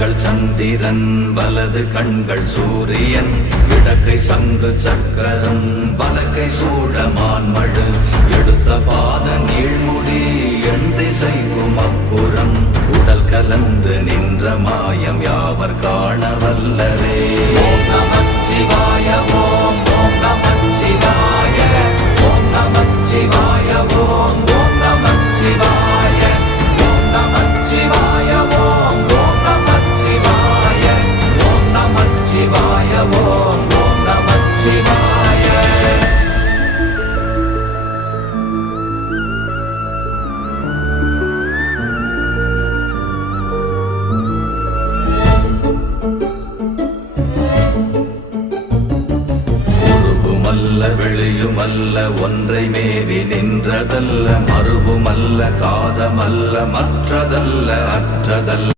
கண்கள் சந்திரன் வலது கண்கள் சூரியன் இடக்கை சங்கு சக்கரம் வலக்கை சூழமான்மழு எடுத்த பாத நீழ்முடி எண் திசைக்கும் அப்புறம் உடல் கலந்து நின்ற மாயம் யாவர் காண வல்லரே. ஓம் நமச்சிவாய ஓம் ஓம் நமச்சிவாய ஓம் நமச்சிவாய ஓம் ஓம் நமச்சிவாய ஓம் நமச்சிவாய ஓம் ஓம் நமச்சிவாய ஓம் நமச்சிவாய ஓம் ஓம் நமச்சிவாய. வெளியுமல்ல ஒன்றை மேவி நின்றதல்ல மறுவுமல்ல காதமல்ல மற்றதல்ல அற்றதல்ல